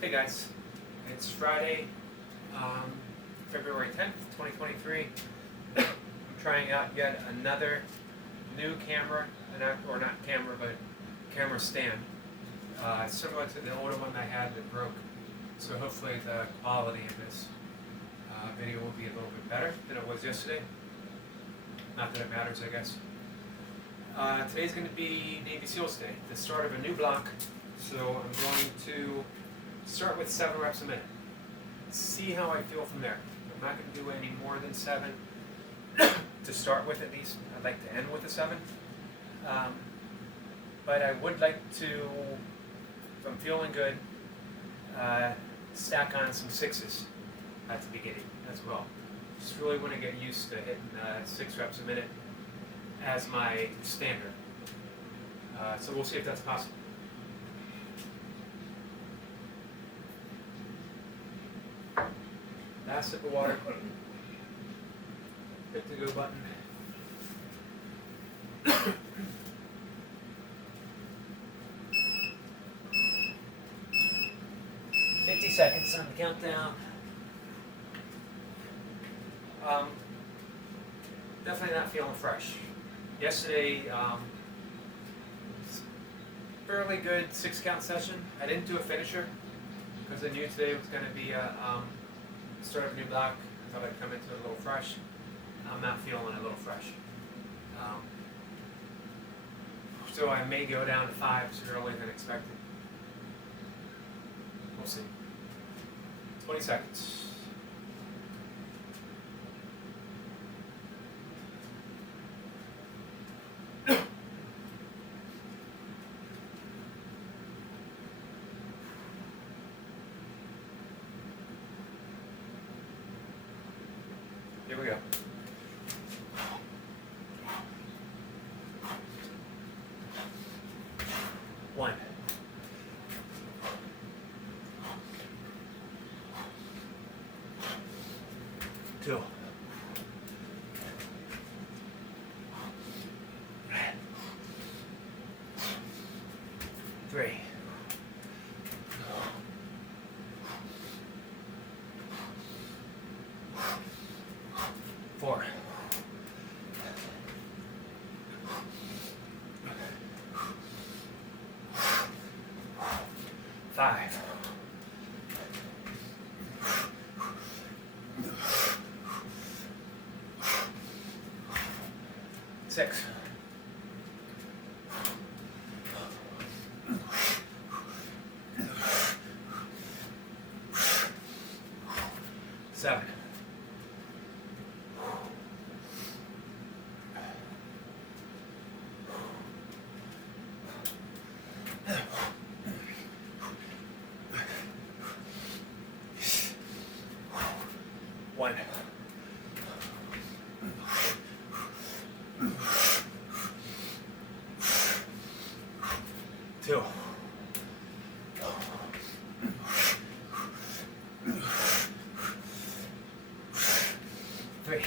Hey guys, it's Friday, February 10th, 2023. I'm trying out yet another new camera, or not camera, but camera stand. Similar to the older one I had that broke. So hopefully the quality of this video will be a little bit better than it was yesterday. Not that it matters, I guess. Today's going to be Navy SEALs Day, the start of a new block. So I'm going to start with 7 reps a minute. See how I feel from there. I'm not going to do any more than 7 to start with, at least. I'd like to end with a 7. But I would like to, if I'm feeling good, stack on some 6s at the beginning as well. Just really want to get used to hitting 6 reps a minute as my standard. So we'll see if that's possible. Last sip of water. Good to go button. Seconds on the countdown. Definitely not feeling fresh. Yesterday, fairly good 6-count session. I didn't do a finisher because I knew today was going to be a start of a new block. I thought I'd come into it a little fresh. I'm not feeling a little fresh. So I may go down to 5s earlier than expected. We'll see. 20 seconds. Here we go. 1. 2. 3. 4. 5. 6. 7. 1. 2. 3.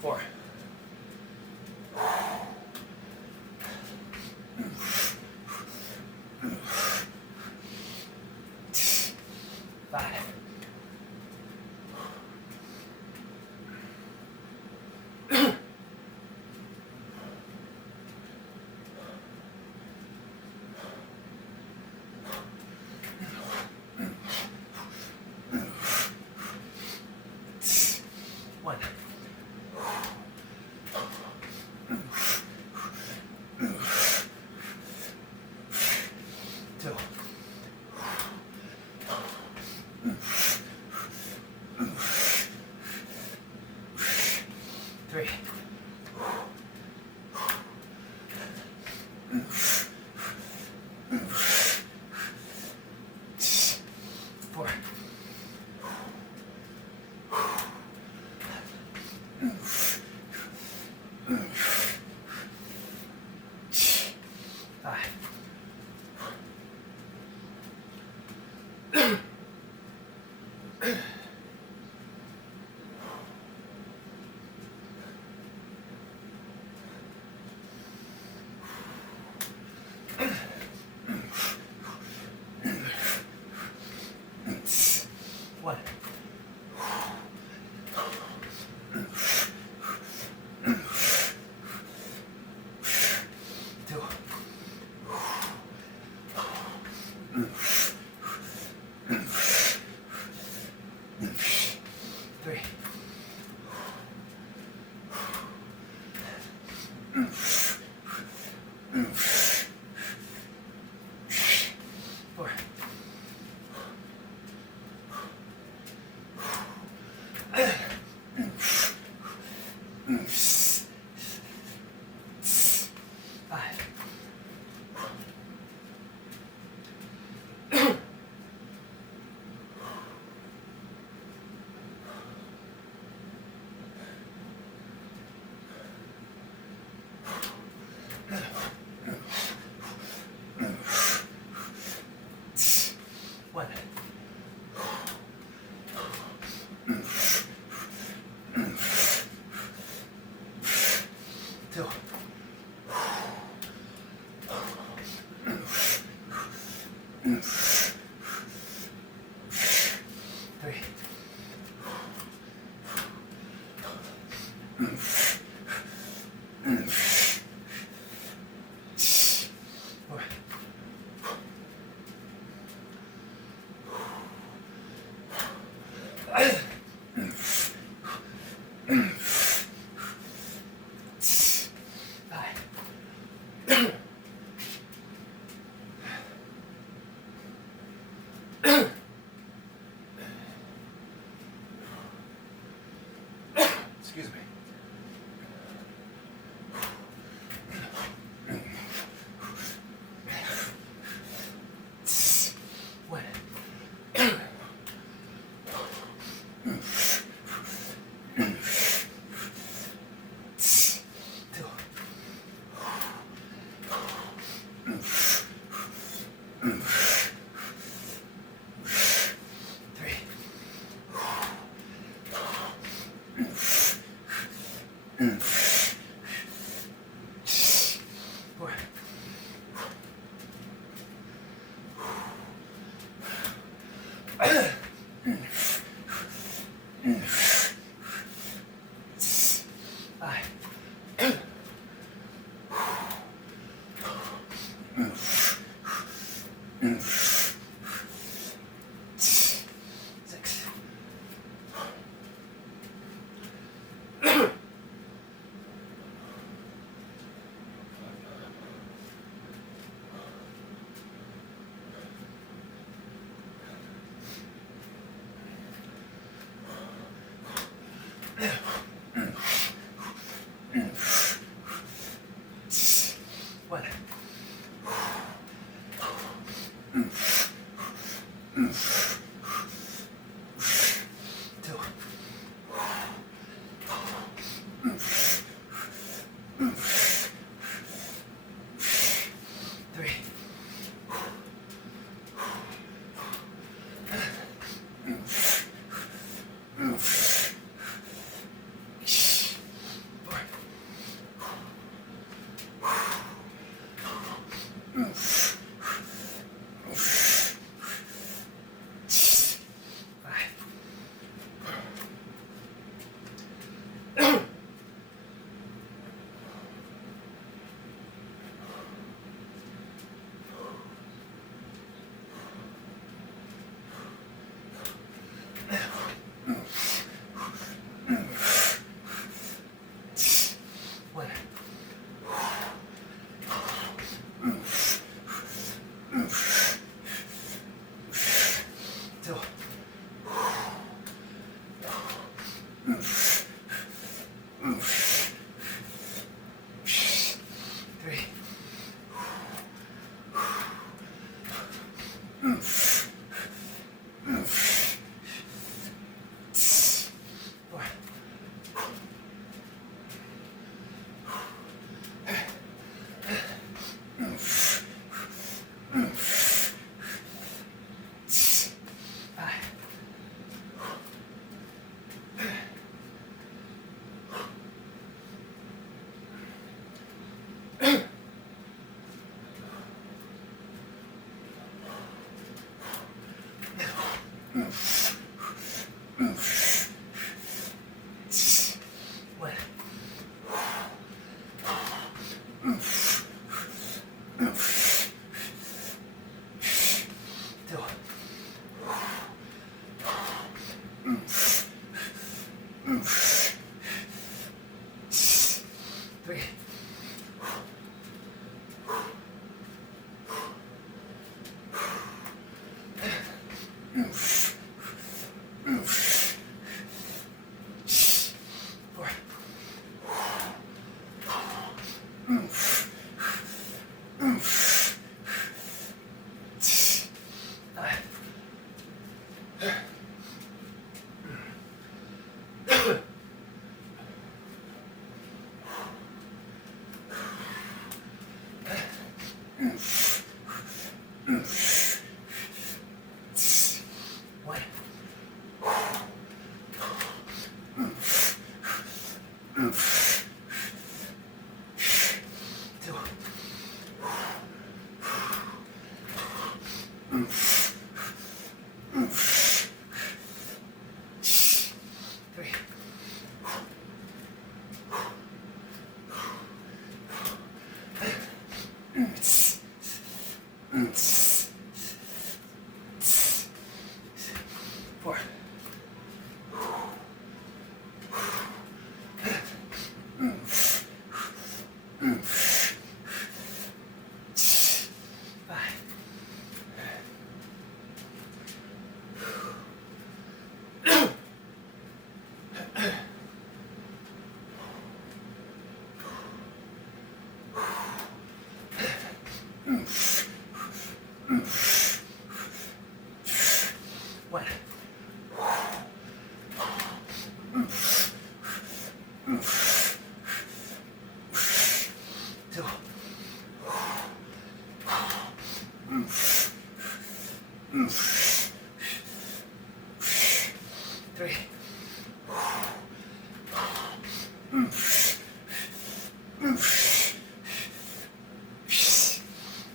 4. 5. 1. 2. Excuse me. One. Two. Three.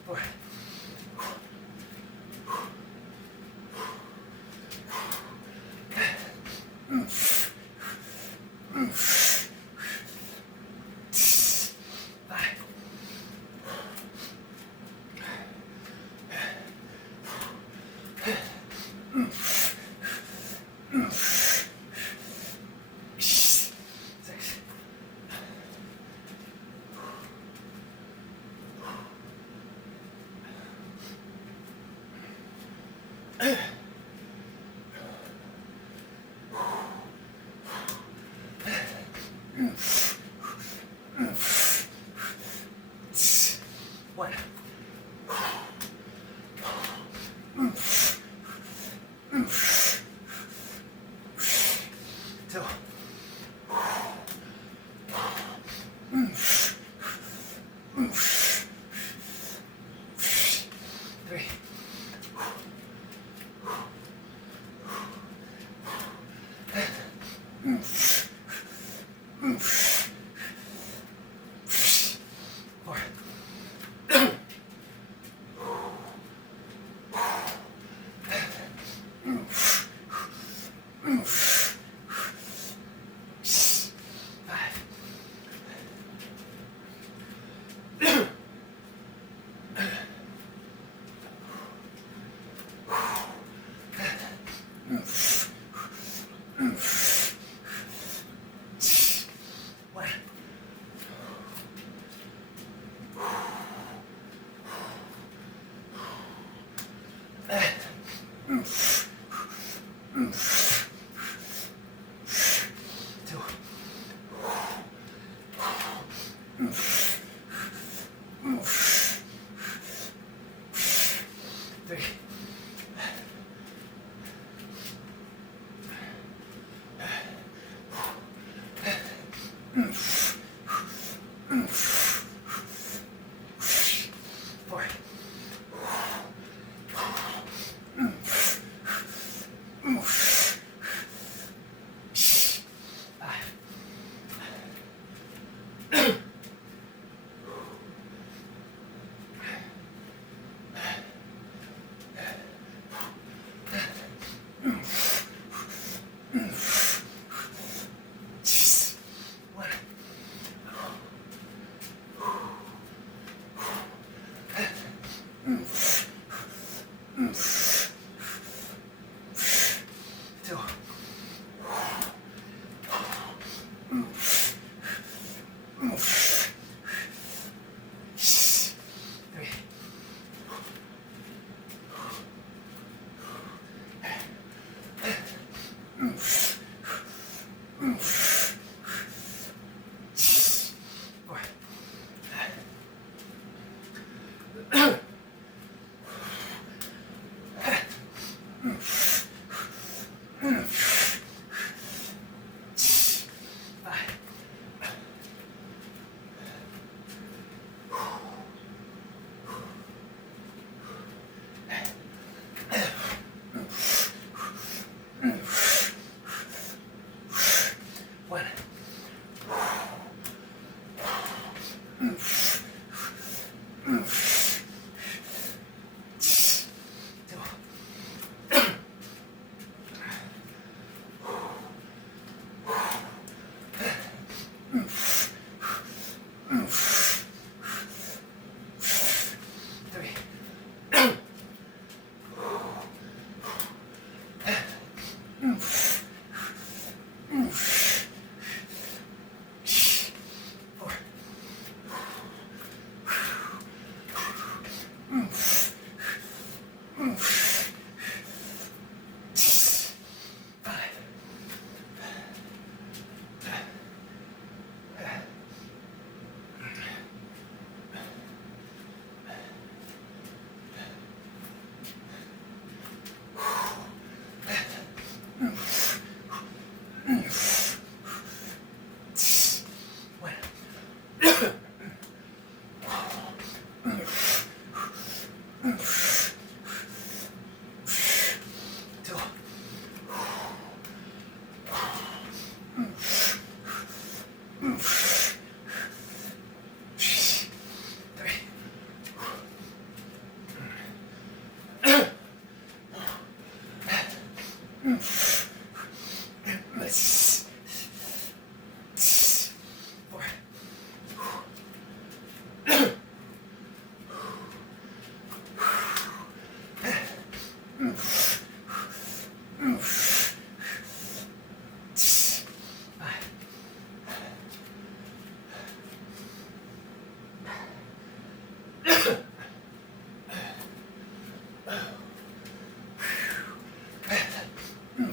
Four. One. Two. Three. Four. Five. One. Two. Three. Four. Five. One. One.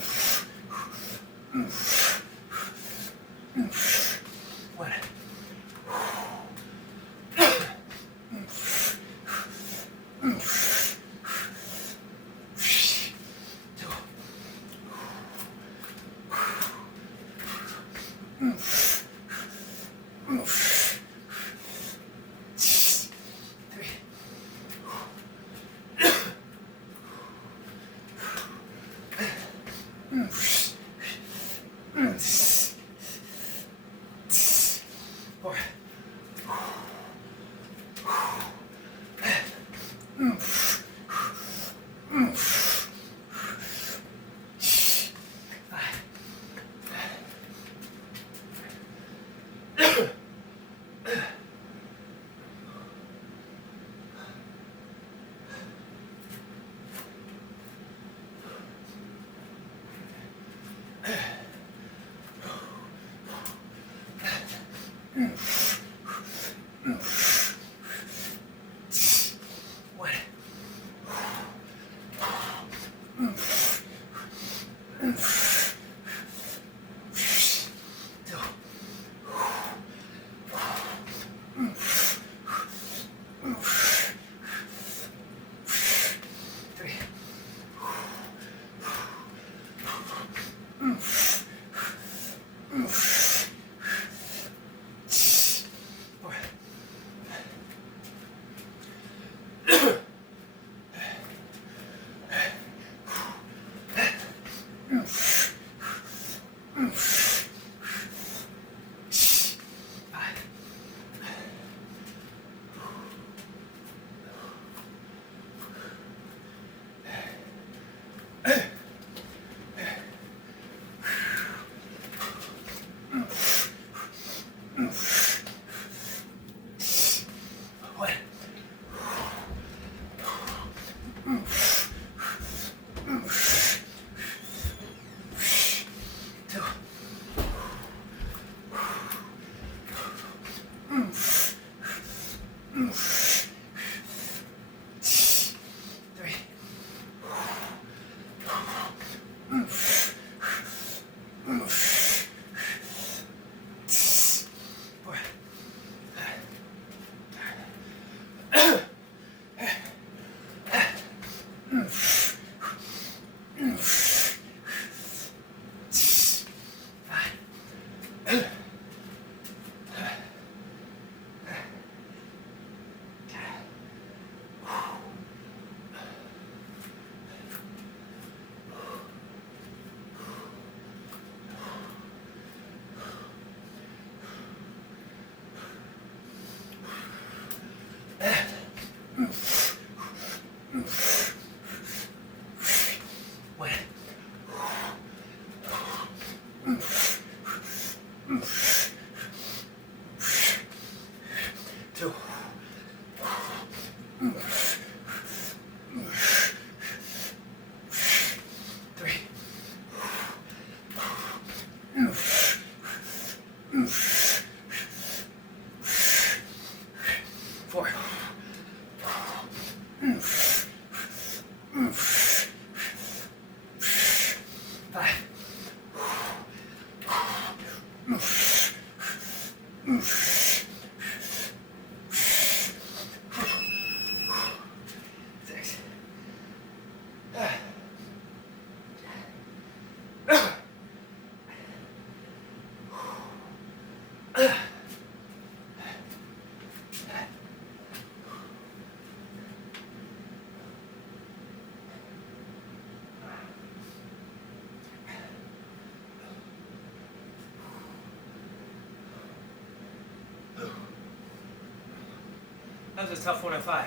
That was a tough 105.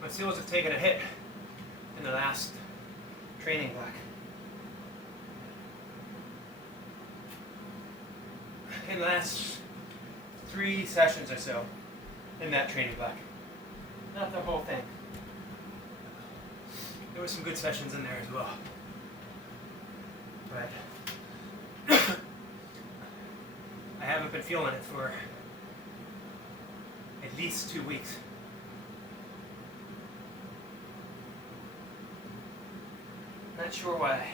My seals have taken a hit in the last training block. In the last 3 sessions or so in that training block. Not the whole thing. There were some good sessions in there as well. But haven't been feeling it for at least 2 weeks. Not sure why.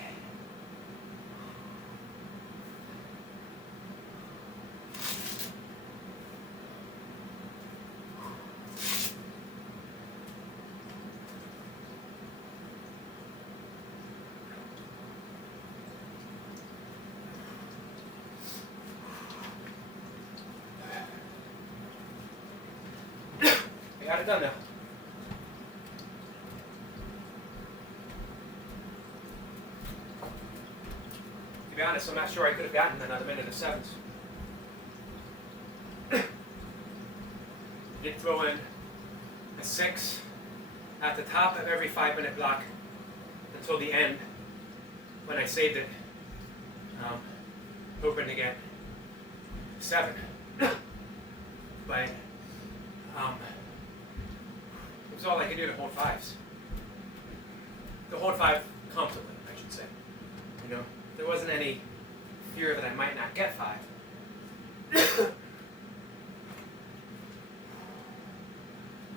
We got it done now. To be honest, I'm not sure I could have gotten another minute of sevens. Did throw in a 6 at the top of every 5-minute block until the end when I saved it, hoping to get 7. But it was all I could do to hold 5s. To hold 5 comfortably, I should say. You know, there wasn't any fear that I might not get 5.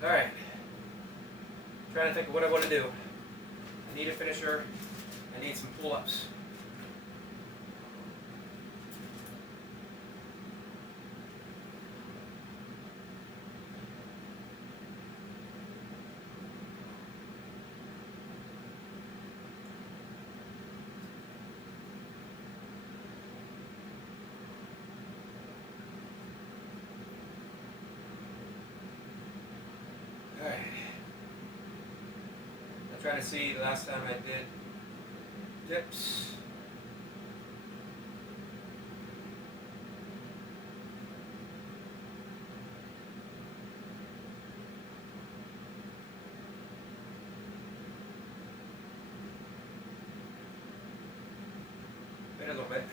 All right. Trying to think of what I want to do. I need a finisher. I need some pull-ups. Alright. I'm trying to see the last time I did dips. Wait a little bit.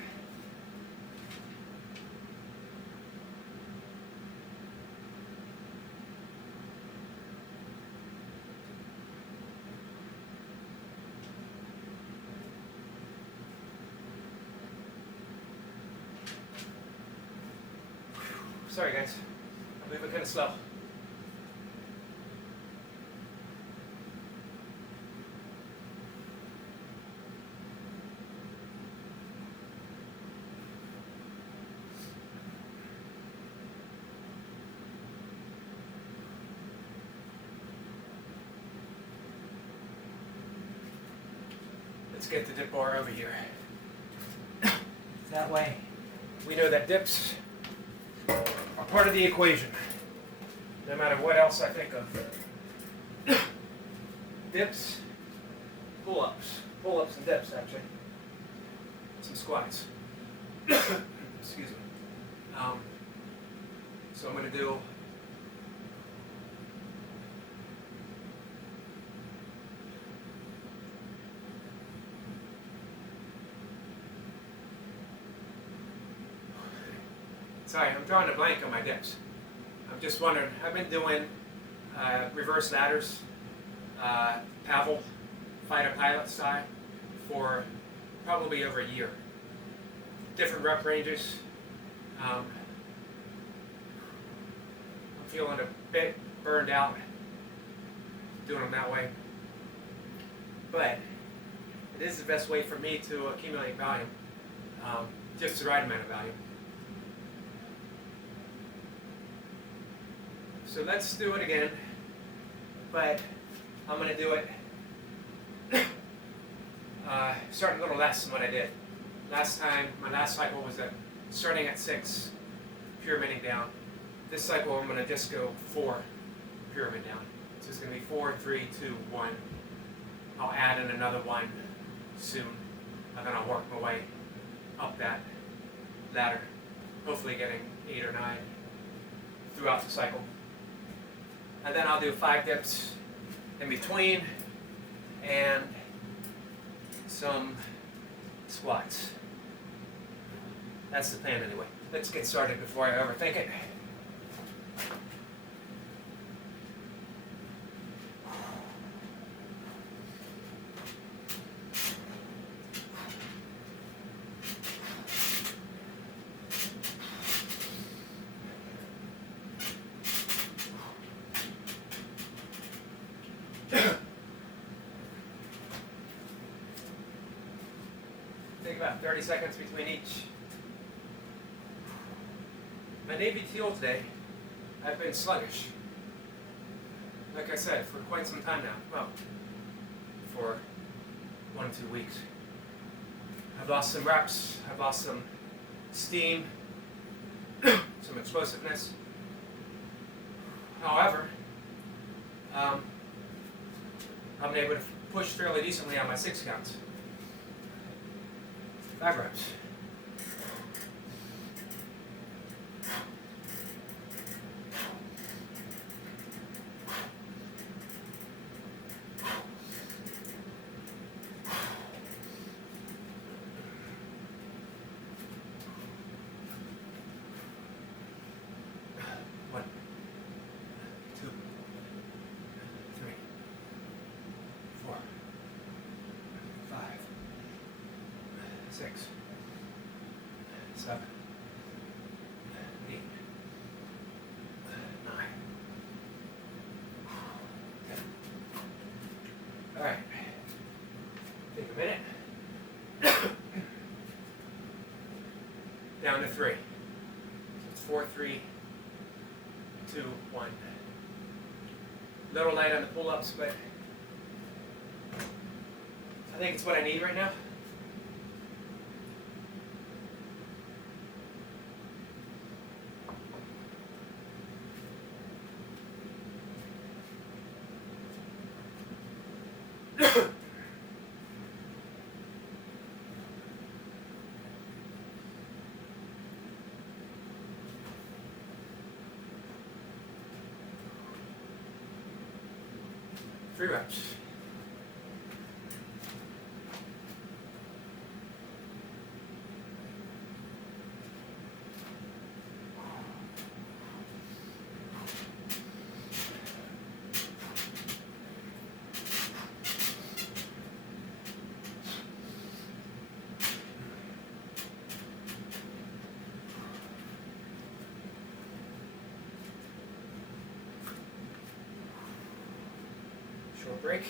Sorry guys, I'm moving kind of slow. Let's get the dip bar over here. That way we know that dips are part of the equation, no matter what else I think of. Dips, pull-ups and dips actually. Some squats. Excuse me. So I'm going to do sorry, I'm drawing a blank on my dips. I'm just wondering, I've been doing reverse ladders, Pavel, fighter pilot style, for probably over a year. Different rep ranges. I'm feeling a bit burned out doing them that way. But it is the best way for me to accumulate volume, just the right amount of volume. So let's do it again, but I'm going to do it starting a little less than what I did. Last time, my last cycle was starting at 6, pyramiding down. This cycle I'm going to just go 4, pyramid down. So it's going to be 4, 3, 2, 1. I'll add in another 1 soon, and then I'll work my way up that ladder, hopefully getting 8 or 9 throughout the cycle. And then I'll do 5 dips in between and some squats. That's the plan anyway. Let's get started before I overthink it. about 30 seconds between each. My Navy SEAL today, I've been sluggish. Like I said, for quite some time now. Well, for 1 or 2 weeks. I've lost some reps, I've lost some steam, some explosiveness. However, I'm able to push fairly decently on my 6 counts. 5 reps. Six, 7, 8, 9, 10. All right. Take a minute. Down to 3. So it's 4, 3, 2, 1. Little light on the pull-ups, but I think it's what I need right now. Three reps. Short break.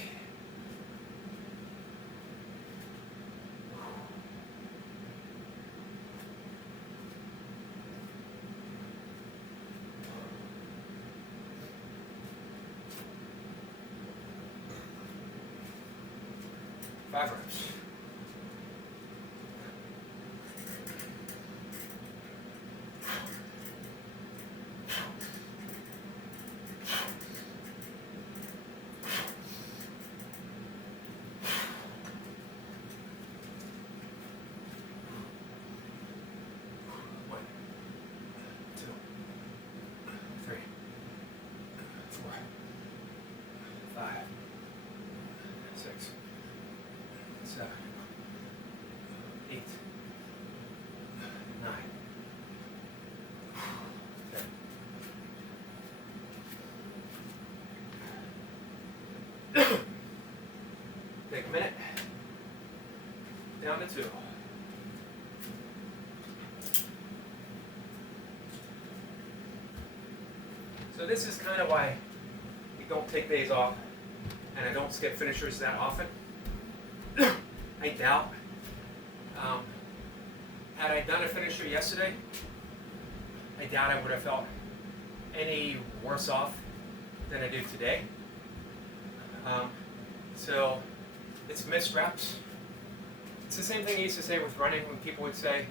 Five reps. Take a minute. Down to 2. So this is kind of why we don't take days off and I don't skip finishers that often. I doubt. Had I done a finisher yesterday, I doubt I would have felt any worse off than I do today. So it's missed reps. It's the same thing I used to say with running when people would say,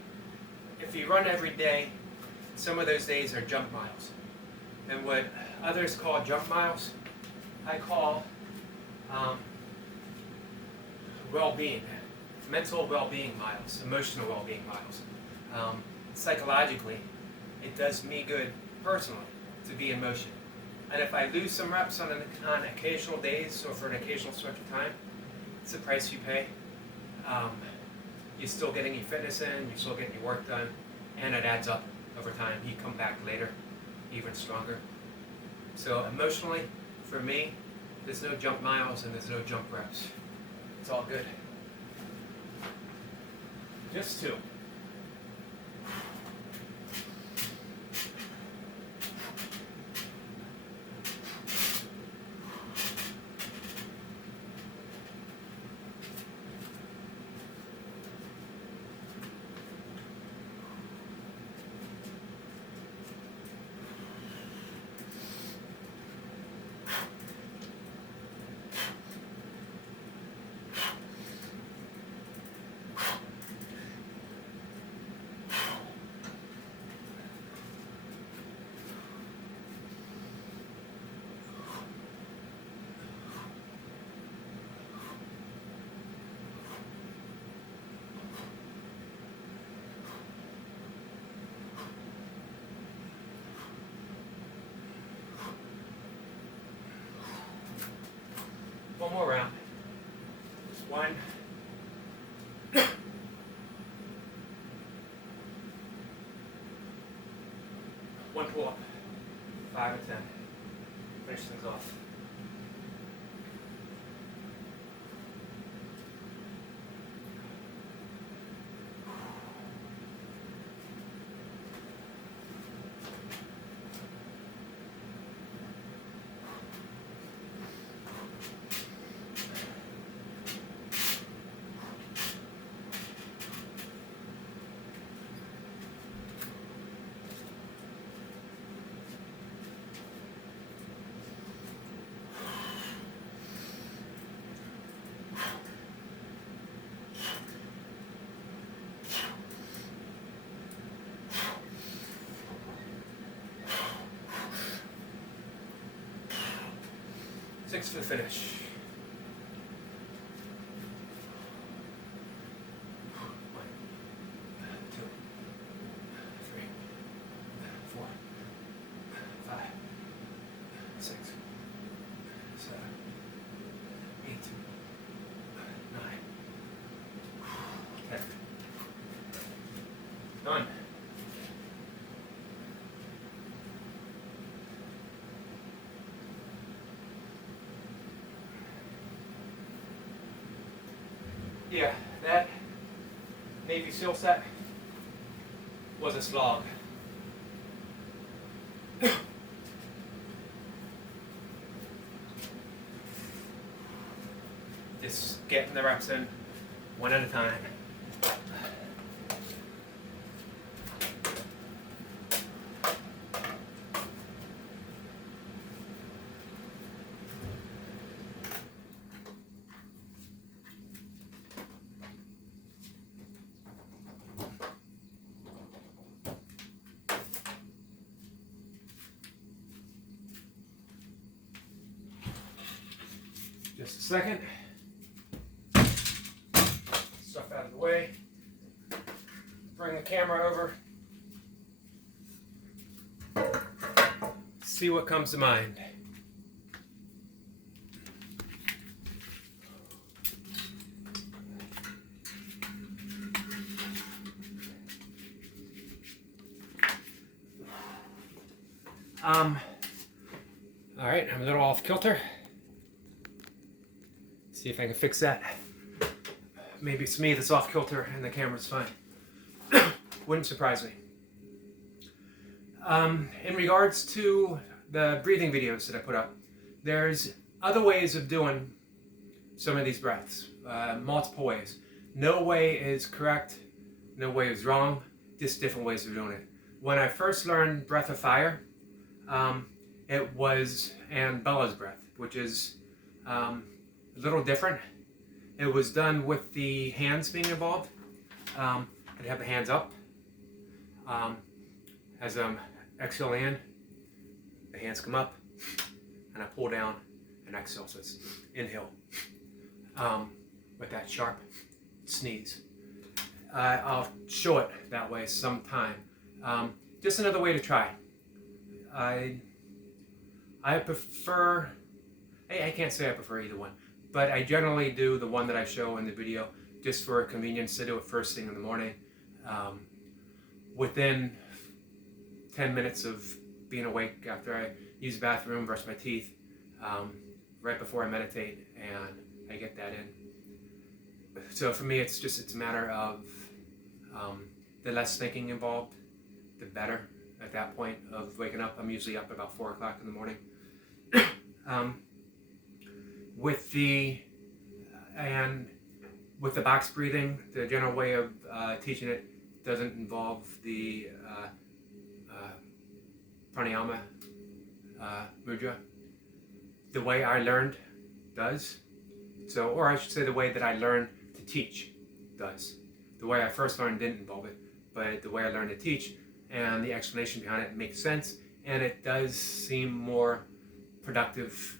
if you run every day, some of those days are jump miles. And what others call jump miles, I call well-being, mental well-being miles, emotional well-being miles. Psychologically, it does me good personally to be in motion. And if I lose some reps on occasional days or for an occasional stretch of time, it's the price you pay. You're still getting your fitness in, you're still getting your work done, and it adds up over time. You come back later even stronger. So emotionally, for me, there's no jump miles and there's no jump reps. It's all good. Just 2. 1. One pull up. 5 and 10. Finish things off. Six for the finish. 1, 2, 3, 4, 5, 6, 7, 8, 9, 10. Done. Yeah, that Navy SEAL set was a slog. Just getting the reps in one at a time. Just a second. Stuff out of the way. Bring the camera over. See what comes to mind. All right, I'm a little off kilter. See if I can fix that. Maybe it's me that's off kilter and the camera's fine. Wouldn't surprise me. In regards to the breathing videos that I put up, there's other ways of doing some of these breaths, multiple ways. No way is correct, no way is wrong, just different ways of doing it. When I first learned breath of fire, it was Bella's breath, which is a little different. It was done with the hands being involved. I'd have the hands up. As I'm exhale in, the hands come up, and I pull down and exhale. So it's inhale with that sharp sneeze. I'll show it that way sometime. Just another way to try. I prefer, I can't say I prefer either one, but I generally do the one that I show in the video just for convenience. I do it first thing in the morning. Within 10 minutes of being awake, after I use the bathroom, brush my teeth, right before I meditate, and I get that in. So for me, it's a matter of the less thinking involved, the better. At that point of waking up, I'm usually up about 4 o'clock in the morning. With the box breathing, the general way of teaching it doesn't involve the pranayama mudra. The way I learned does. So, or I should say the way that I learned to teach does. The way I first learned didn't involve it, but the way I learned to teach and the explanation behind it makes sense, and it does seem more productive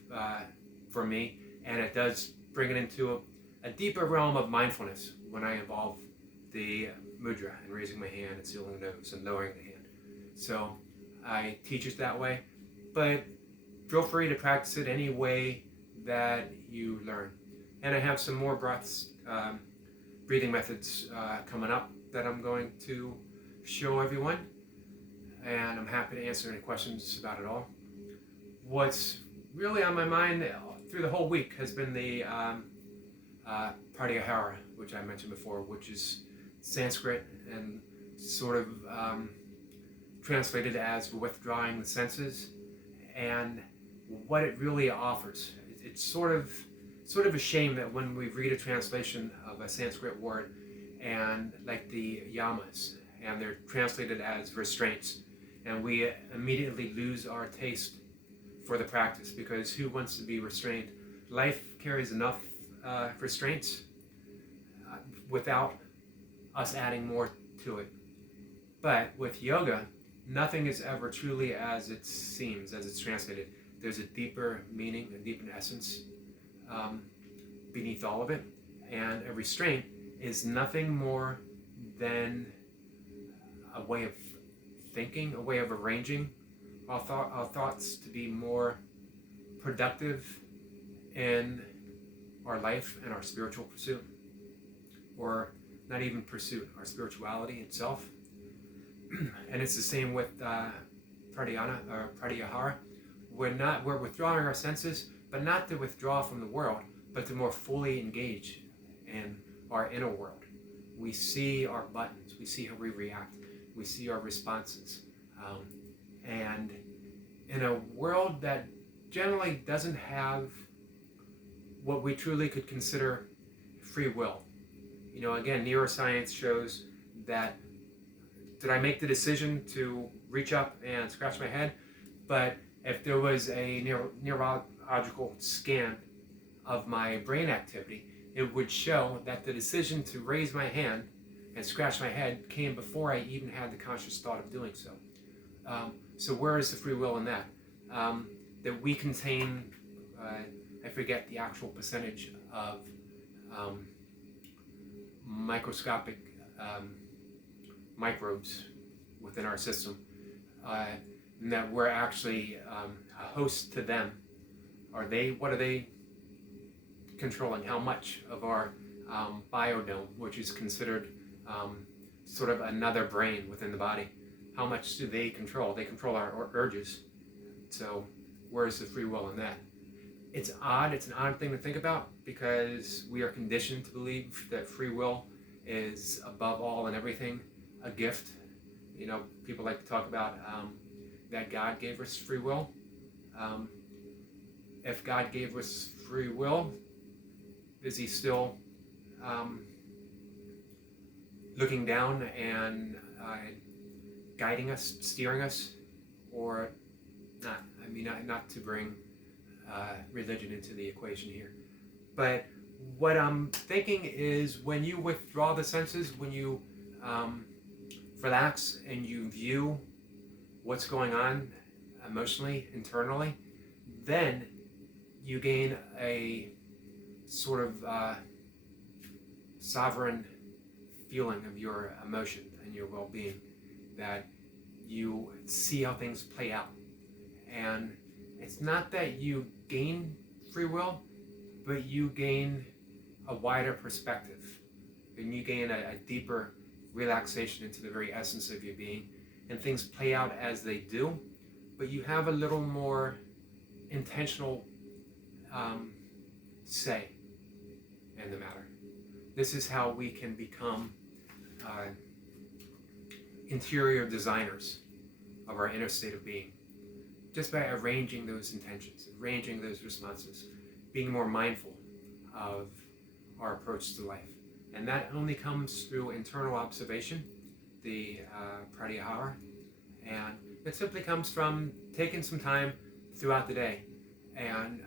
for me, and it does bring it into a deeper realm of mindfulness when I involve the mudra and raising my hand and sealing the nose and lowering the hand. So I teach it that way, but feel free to practice it any way that you learn. And I have some more breathing methods coming up that I'm going to show everyone. And I'm happy to answer any questions about it all. What's really on my mind through the whole week has been the Pratyahara, which I mentioned before, which is Sanskrit and sort of translated as withdrawing the senses, and what it really offers. It's sort of a shame that when we read a translation of a Sanskrit word, and like the yamas, and they're translated as restraints, and we immediately lose our taste for the practice, because who wants to be restrained? Life carries enough restraints without us adding more to it. But with yoga, nothing is ever truly as it seems, as it's translated. There's a deeper meaning, a deeper essence beneath all of it. And a restraint is nothing more than a way of thinking, a way of arranging our thoughts to be more productive in our life and our spiritual pursuit, or not even pursuit, our spirituality itself. And it's the same with pratyahara. We're withdrawing our senses, but not to withdraw from the world, but to more fully engage in our inner world. We see our buttons, we see how we react, we see our responses. And in a world that generally doesn't have what we truly could consider free will. You know, again, neuroscience shows that, did I make the decision to reach up and scratch my head? But if there was a neurological scan of my brain activity, it would show that the decision to raise my hand and scratch my head came before I even had the conscious thought of doing so. So where is the free will in that? That we contain, I forget the actual percentage of microscopic microbes within our system, and that we're actually a host to them. What are they controlling? How much of our biodome, which is considered sort of another brain within the body, how much do they control? They control our urges. So where's the free will in that? It's odd. It's an odd thing to think about, because we are conditioned to believe that free will is above all and everything a gift. You know, people like to talk about that God gave us free will. If God gave us free will, is he still looking down and guiding us, steering us, or not? I mean, not to bring religion into the equation here. But what I'm thinking is, when you withdraw the senses, when you relax and you view what's going on emotionally, internally, then you gain a sort of sovereign feeling of your emotion and your well-being, that you see how things play out. And it's not that you gain free will, but you gain a wider perspective, and you gain a deeper relaxation into the very essence of your being, and things play out as they do, but you have a little more intentional say in the matter. This is how we can become interior designers of our inner state of being, just by arranging those intentions, arranging those responses, being more mindful of our approach to life. And that only comes through internal observation, the pratyahara, and it simply comes from taking some time throughout the day and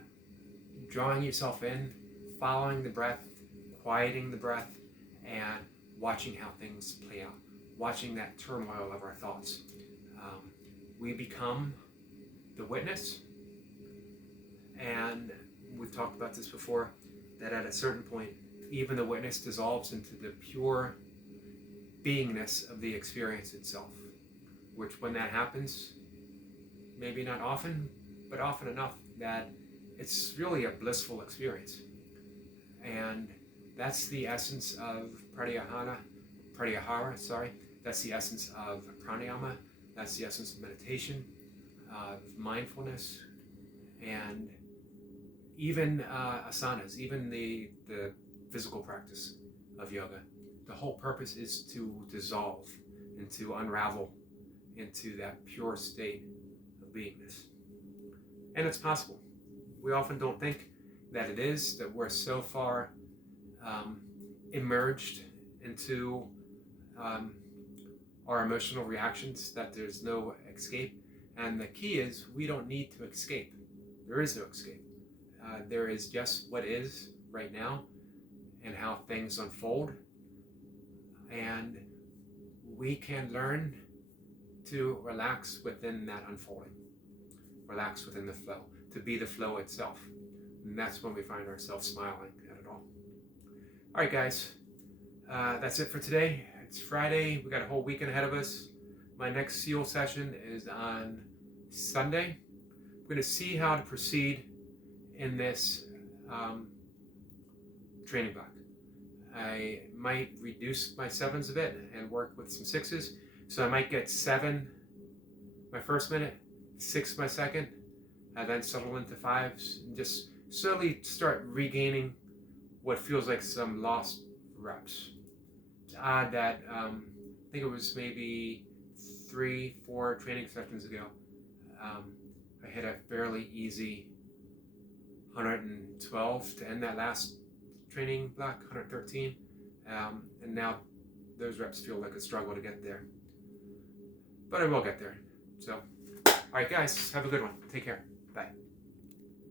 drawing yourself in, following the breath, quieting the breath, and watching how things play out, watching that turmoil of our thoughts. We become the witness, and we've talked about this before, that at a certain point, even the witness dissolves into the pure beingness of the experience itself, which, when that happens, maybe not often, but often enough, that it's really a blissful experience. And that's the essence of pratyahara, sorry. That's the essence of pranayama. That's the essence of meditation, of mindfulness, and even asanas, even the physical practice of yoga. The whole purpose is to dissolve and to unravel into that pure state of beingness. And it's possible. We often don't think that it is, that we're so far immersed into our emotional reactions that there's no escape. And the key is we don't need to escape. There is no escape. There is just what is right now and how things unfold. And we can learn to relax within that unfolding, relax within the flow, to be the flow itself. And that's when we find ourselves smiling at it all. All right, guys, that's it for today. It's Friday. We got a whole weekend ahead of us. My next SEAL session is on Sunday. I'm going to see how to proceed in this training block. I might reduce my 7s a bit and work with some 6s. So I might get 7 my first minute, 6 my second, and then settle into 5s and just slowly start regaining what feels like some lost reps. It's odd that I think it was maybe 3-4 training sessions ago, I hit a fairly easy 112 to end that last training block, 113, and now those reps feel like a struggle to get there. But I will get there. So, all right, guys, have a good one. Take care. Bye.